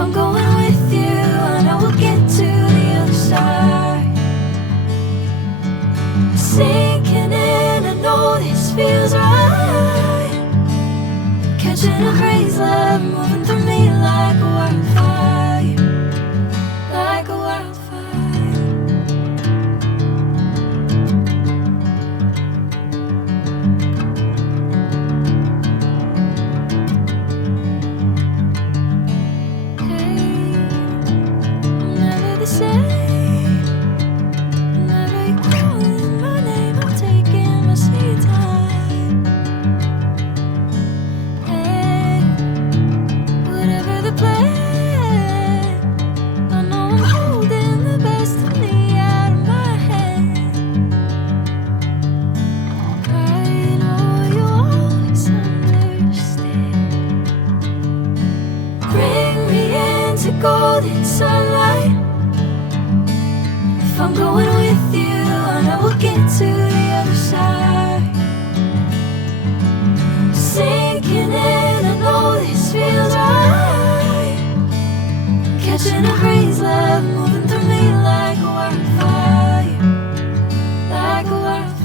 I'm going with you, I know we'll get to the other side. Sinking in, I know this feels right. Catching a crazy love, moving through me like a wildfire, like a wildfire. Golden sunlight. If I'm going with you, I know we'll get to the other side. Sinking in, I know this feels right. Catching a crazy love, moving through me like a wildfire, like a wildfire.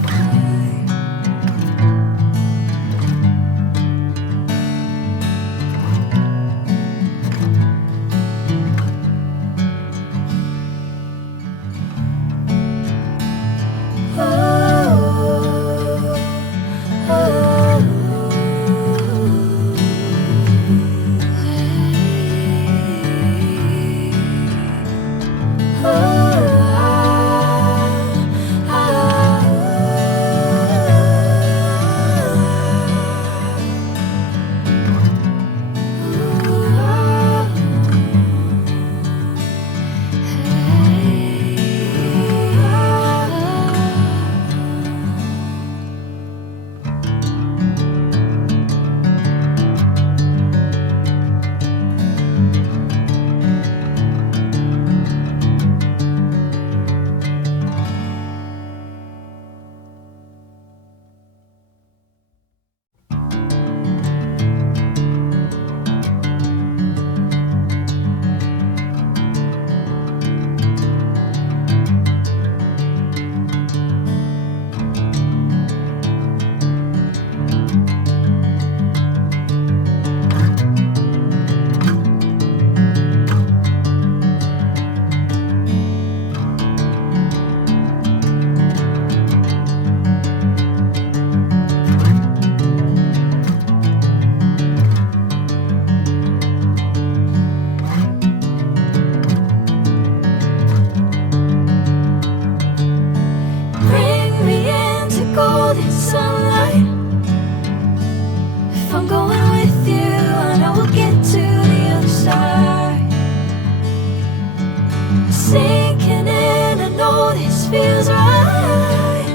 Sinking in, I know this feels right.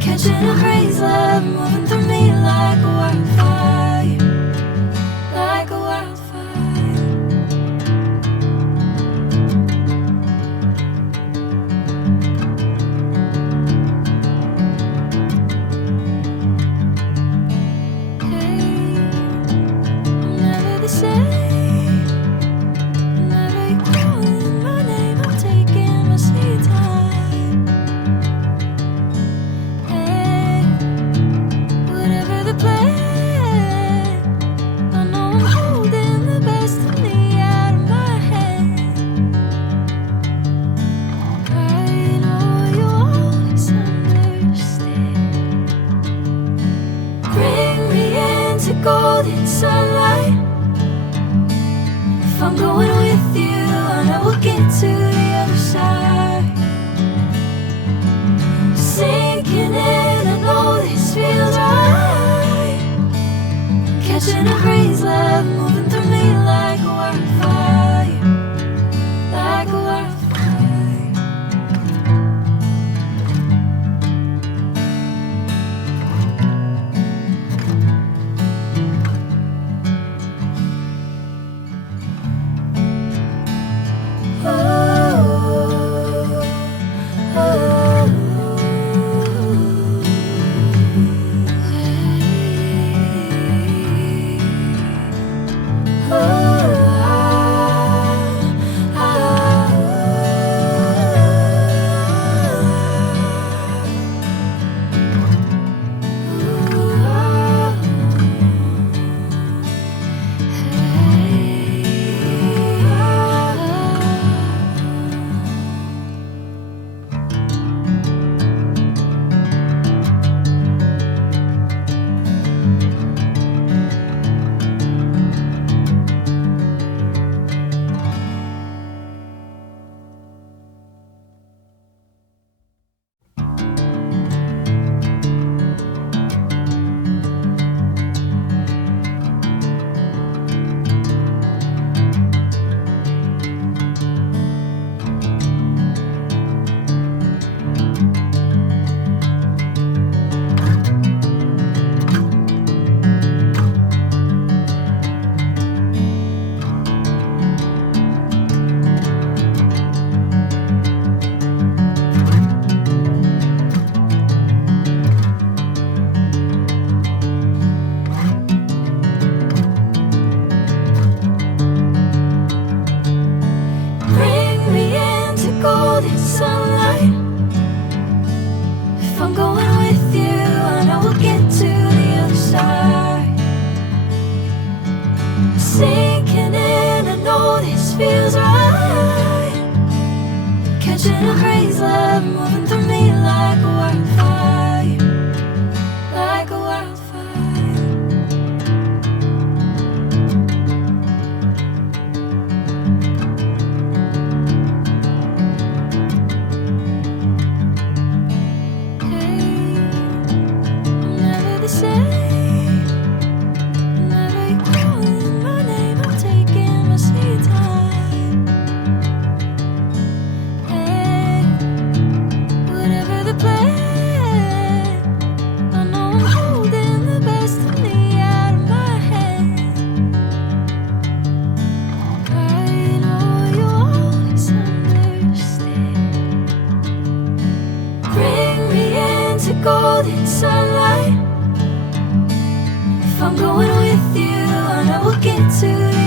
Catching a crazy love, moving through me like a wildfire, like a wildfire. Hey, I'm never the same. Golden sunlight. If I'm going with you, I know we'll get to the other side. Sinking in, I know this feels right. Catching a crazy love, moving through me like a wildfire, like a wildfire. feels right. Catching a crazy love moving through me like a wildfire, like a wildfire. Hey, I'm never the same. Whenever you're calling my name, I'm taking my sweet time. Hey, whatever the plan, I know I'm holding the best of me out of my hand. I know you always understand. Bring me into golden sunlight. If I'm going with you, I know we'll get to